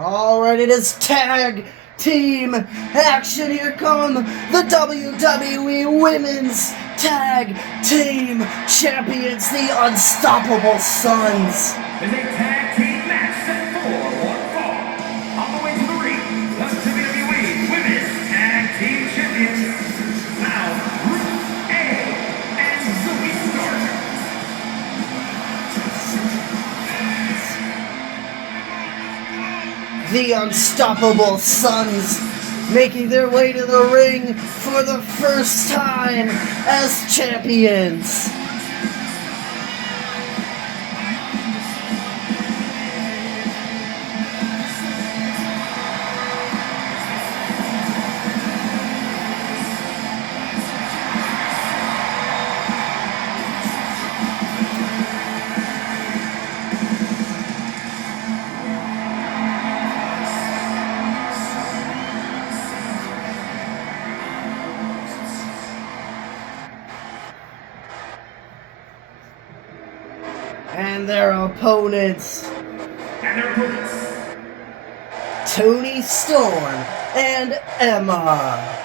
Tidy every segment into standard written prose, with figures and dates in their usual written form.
Alright, it is tag team action. Here come the WWE Women's Tag Team Champions, the Unstoppable Sons. Is a tag team match set for one fall. On the way to the ring, the WWE Women's Tag Team Champions. Now, U.E.G and U.E.G. The Unstoppable Sons making their way to the ring for the first time as champions. And their opponents, Toni Storm and Emma.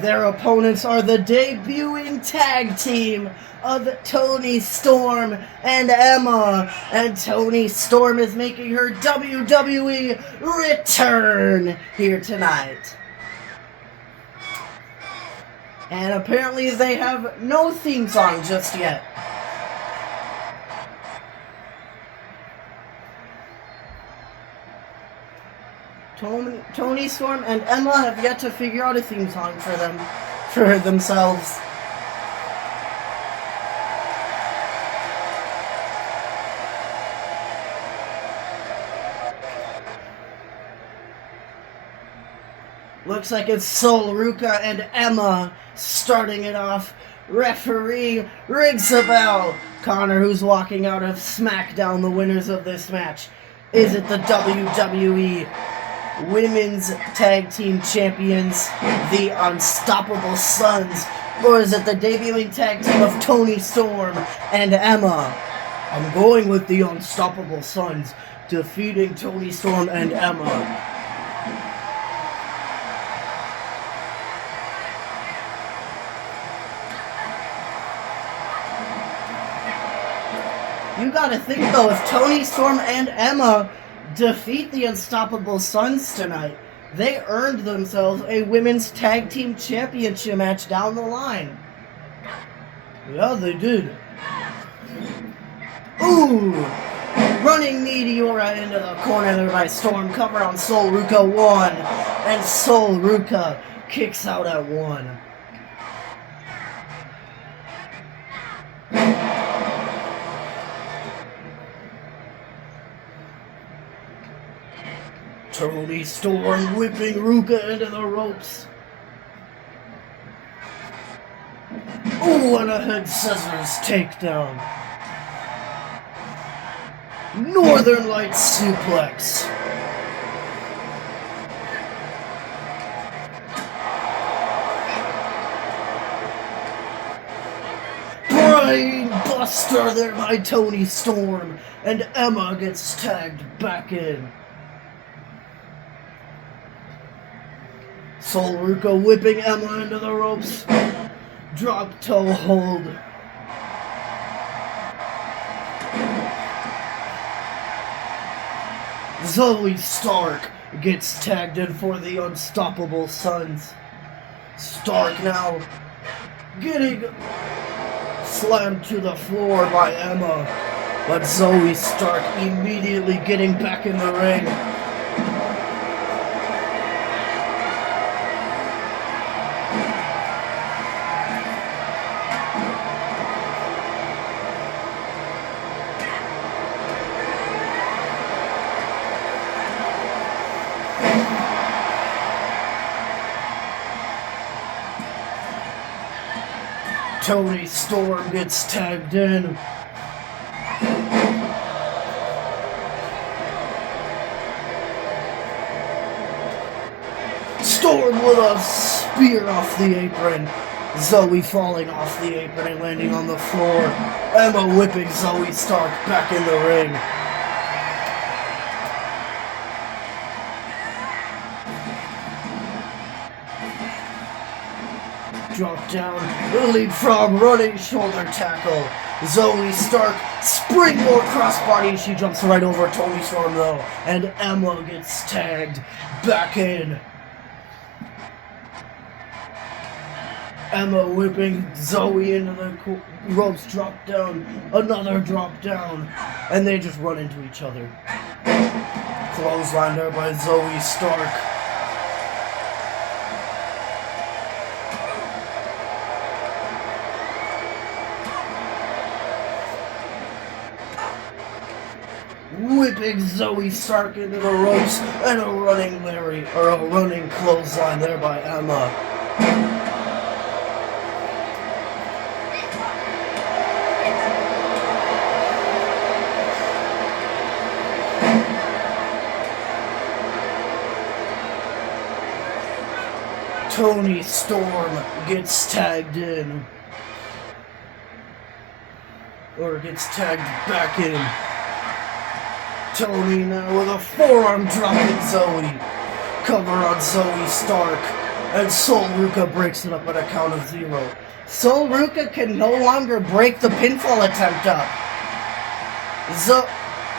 Their opponents are the debuting tag team of Toni Storm and Emma. And Toni Storm is making her WWE return here tonight. And apparently they have no theme song just yet. Toni Storm and Emma have yet to figure out a theme song for themselves. Looks like it's Sol Ruca and Emma starting it off. Referee rings the bell. Connor, who's walking out of Smackdown, the winners of this match. Is it the WWE Women's Tag Team Champions, the Unstoppable Sons, or is it the debuting tag team of Toni Storm and Emma? I'm going with the Unstoppable Sons, defeating Toni Storm and Emma. You gotta think though, if Toni Storm and Emma defeat the Unstoppable Sons tonight, they earned themselves a Women's Tag Team Championship match down the line. Yeah, they did. Ooh! Running Meteora into the corner there by Storm. Cover on Sol Ruca 1. And Sol Ruca kicks out at 1. Toni Storm whipping Ruca into the ropes. Ooh, and a head scissors takedown. Northern Lights suplex. Brain buster there by Toni Storm. And Emma gets tagged back in. Sol Ruca whipping Emma into the ropes. Drop toe hold. Zoe Stark gets tagged in for the Unstoppable Sons. Stark now getting slammed to the floor by Emma. But Zoe Stark immediately getting back in the ring. Toni Storm gets tagged in. Storm with a spear off the apron. Zoe falling off the apron and landing on the floor. Emma whipping Zoe Stark back in the ring. Drop down, leapfrog, running shoulder tackle. Zoe Stark, springboard crossbody. She jumps right over Toni Storm though, and Emma gets tagged back in. Emma whipping Zoe into the ropes, drop down, another drop down, and they just run into each other. Clothesline there by Zoe Stark. Whipping Zoe Stark into the ropes, and a running clothesline there by Emma. Toni Storm gets tagged in. Or gets tagged back in. Toni now with a forearm dropping Zoe. Cover on Zoe Stark. And Sol Ruca breaks it up at a count of 0. Sol Ruca can no longer break the pinfall attempt up.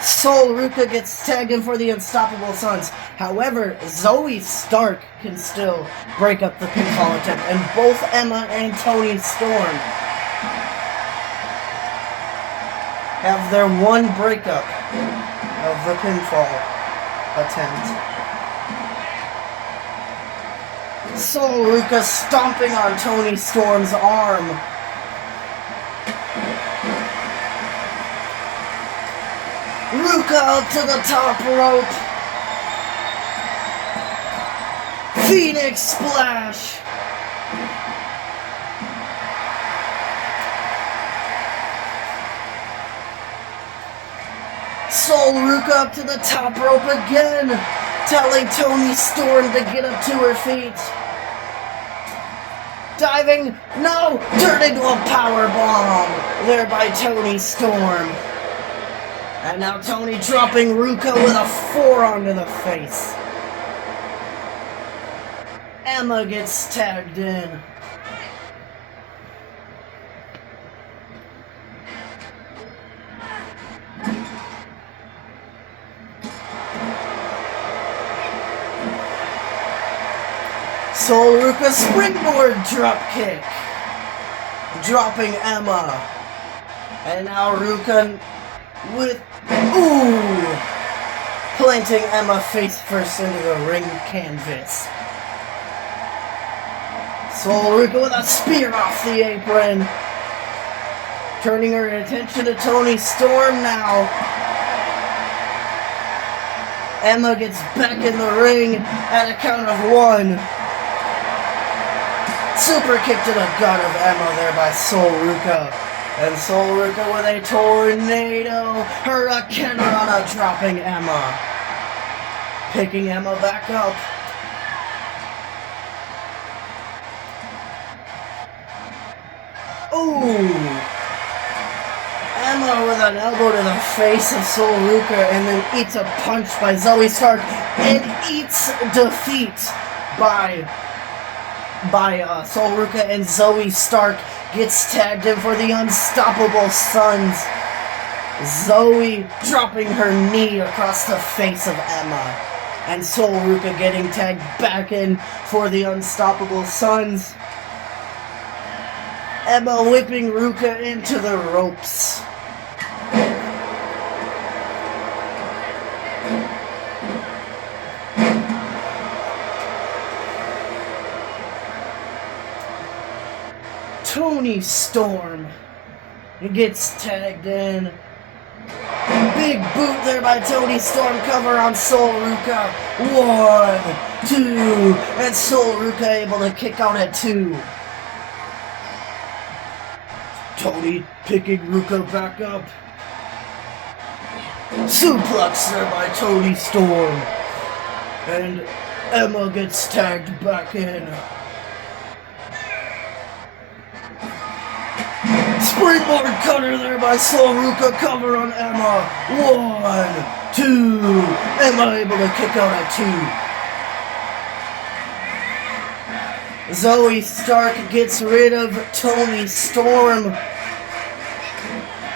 Sol Ruca gets tagged in for the Unstoppable Sons. However, Zoe Stark can still break up the pinfall attempt. And both Emma and Toni Storm have their one breakup of the pinfall attempt. Sol Ruca stomping on Toni Storm's arm. Ruca up to the top rope. Phoenix Splash. Sol Ruca up to the top rope again, telling Toni Storm to get up to her feet. Diving, no, turned into a power bomb there by Toni Storm. And now Toni dropping Ruca with a forearm to the face. Emma gets tagged in. Sol Ruca springboard drop kick. Dropping Emma. And now Ruca with, planting Emma face first into the ring canvas. Sol Ruca with a spear off the apron. Turning her attention to Toni Storm now. Emma gets back in the ring at a count of 1. Super kick to the gut of Emma there by Sol Ruca. And Sol Ruca with a tornado hurricanrana dropping Emma. Picking Emma back up. Emma with an elbow to the face of Sol Ruca and then eats a punch by Zoe Stark and eats defeat by Sol Ruca, and Zoe Stark gets tagged in for the Unstoppable Sons. Zoe dropping her knee across the face of Emma, and Sol Ruca getting tagged back in for the Unstoppable Sons. Emma whipping Ruca into the ropes. Toni Storm gets tagged in. Big boot there by Toni Storm, cover on Sol Ruca. 1, 2, and Sol Ruca able to kick out at 2. Toni picking Ruca back up. Suplex there by Toni Storm. And Emma gets tagged back in. Springboard cutter there by Sol Ruca, cover on Emma. 1, 2, Emma able to kick out at 2. Zoe Stark gets rid of Toni Storm.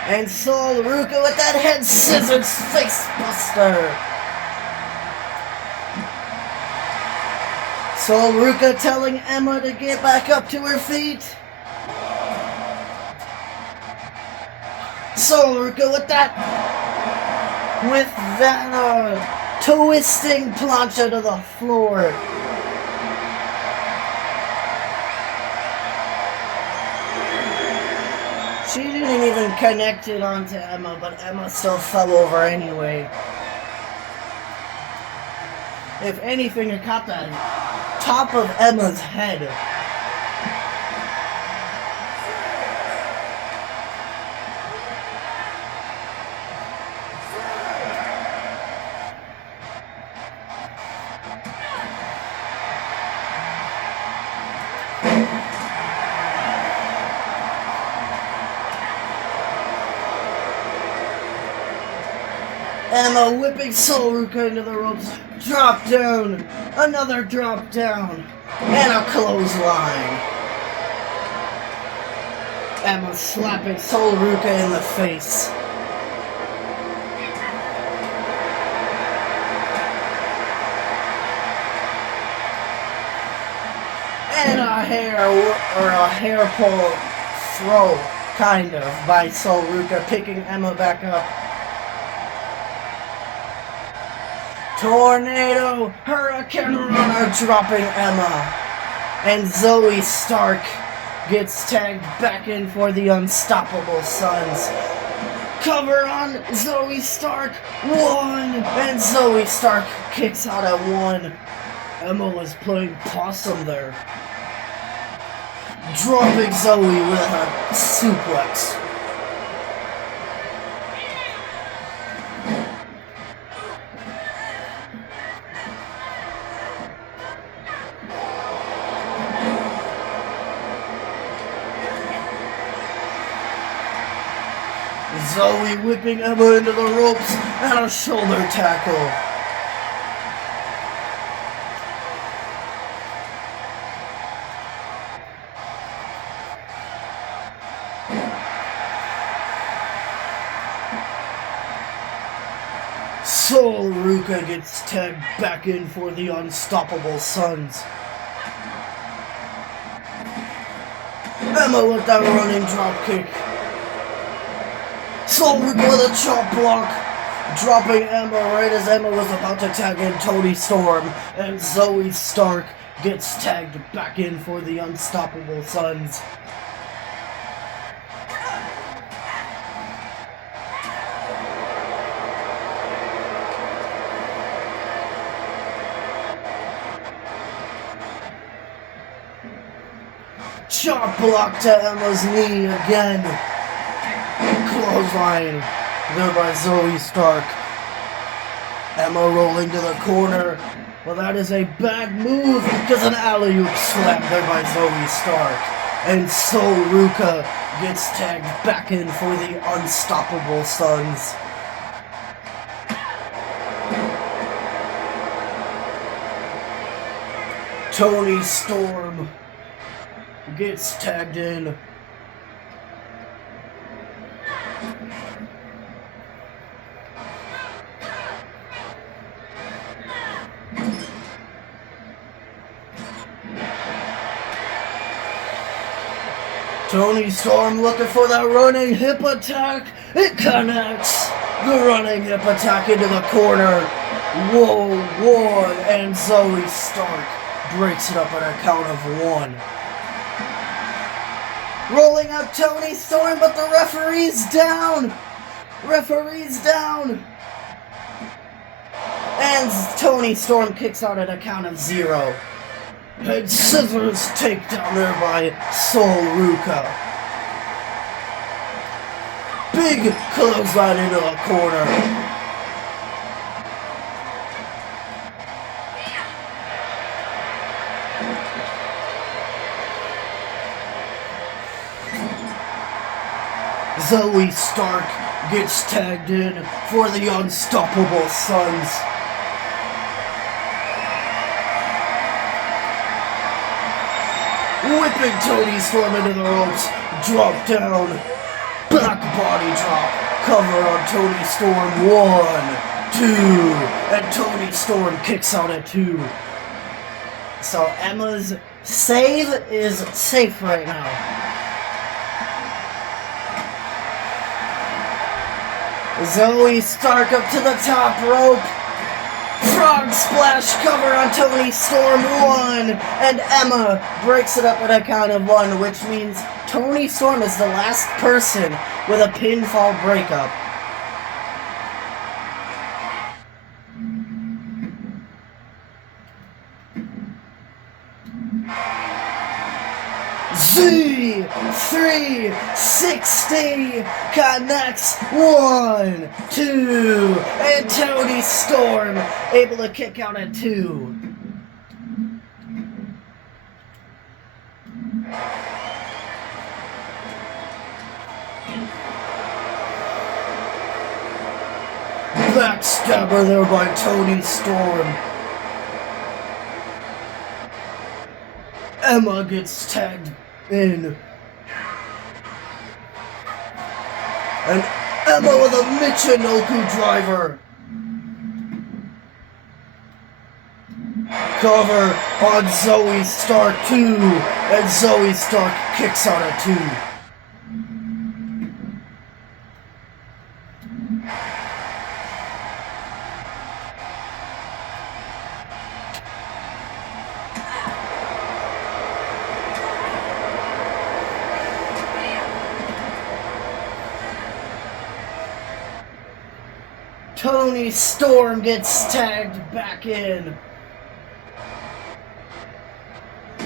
And Sol Ruca with that head scissors face buster. Sol Ruca telling Emma to get back up to her feet. Sol Ruca with that twisting plancha to the floor. She didn't even connect it onto Emma, but Emma still fell over anyway. If anything, it caught the top of Emma's head. Emma whipping Sol Ruca into the ropes. Drop down. Another drop down. And a clothesline. Emma slapping Sol Ruca in the face. And a hair pull throw, kind of, by Sol Ruca, picking Emma back up. Tornado, Hurricane Runner dropping Emma. And Zoe Stark gets tagged back in for the Unstoppable Sons. Cover on Zoe Stark, 1, and Zoe Stark kicks out at 1. Emma was playing possum there. Dropping Zoe with a suplex. Zoe whipping Emma into the ropes and a shoulder tackle. Sol Ruca gets tagged back in for the Unstoppable Sons. Emma with that running drop kick. Sol Ruca with a chop block, dropping Emma right as Emma was about to tag in Toni Storm, and Zoe Stark gets tagged back in for the Unstoppable Sons. Chop block to Emma's knee again. Clothesline there by Zoe Stark. Emma rolling to the corner. Well, that is a bad move because an alley-oop slap there by Zoe Stark. And Sol Ruca gets tagged back in for the Unstoppable Sons. Toni Storm gets tagged in. Toni Storm looking for that running hip attack. It connects. The running hip attack into the corner. Whoa, and Zoe Stark breaks it up at a count of 1. Rolling up Toni Storm, but the referee's down. Referee's down. And Toni Storm kicks out at a count of 0. Head scissors takedown there by Sol Ruca. Big clothesline into the corner. Zoe Stark gets tagged in for the Unstoppable Sons. whipping Toni Storm into the ropes. Drop down, back body drop, cover on Toni Storm. 1, 2, and Toni Storm kicks out at 2. So Emma's save is safe right now. Zoe Stark up to the top rope. Frog splash cover on Toni Storm. 1, and Emma breaks it up at a count of 1, which means Toni Storm is the last person with a pinfall breakup. Z360 connects. 1, 2, and Toni Storm able to kick out at 2. Backstabber there by Toni Storm. Emma gets tagged in. And Emma with a Michinoku driver. Cover on Zoe Stark 2. And Zoe Stark kicks out at 2. Toni Storm gets tagged back in.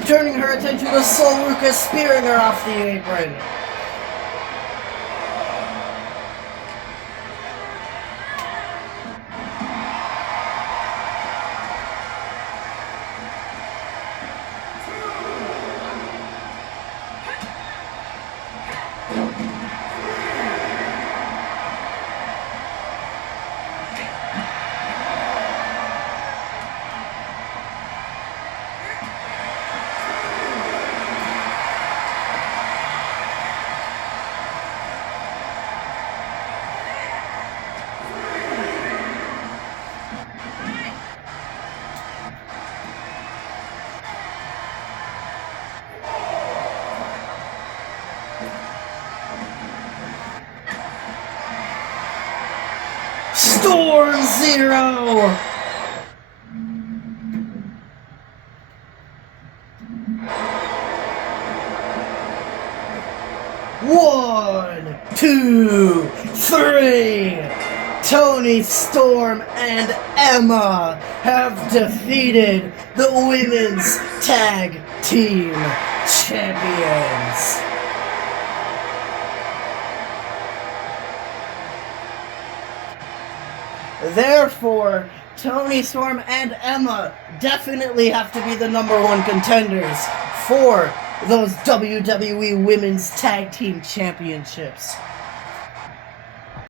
Turning her attention to Sol Ruka, spearing her off the apron. Storm Zero! One, 2, 3. Toni Storm and Emma have defeated the Women's Tag Team Champions. Therefore, Toni Storm and Emma definitely have to be the #1 contenders for those WWE Women's Tag Team Championships.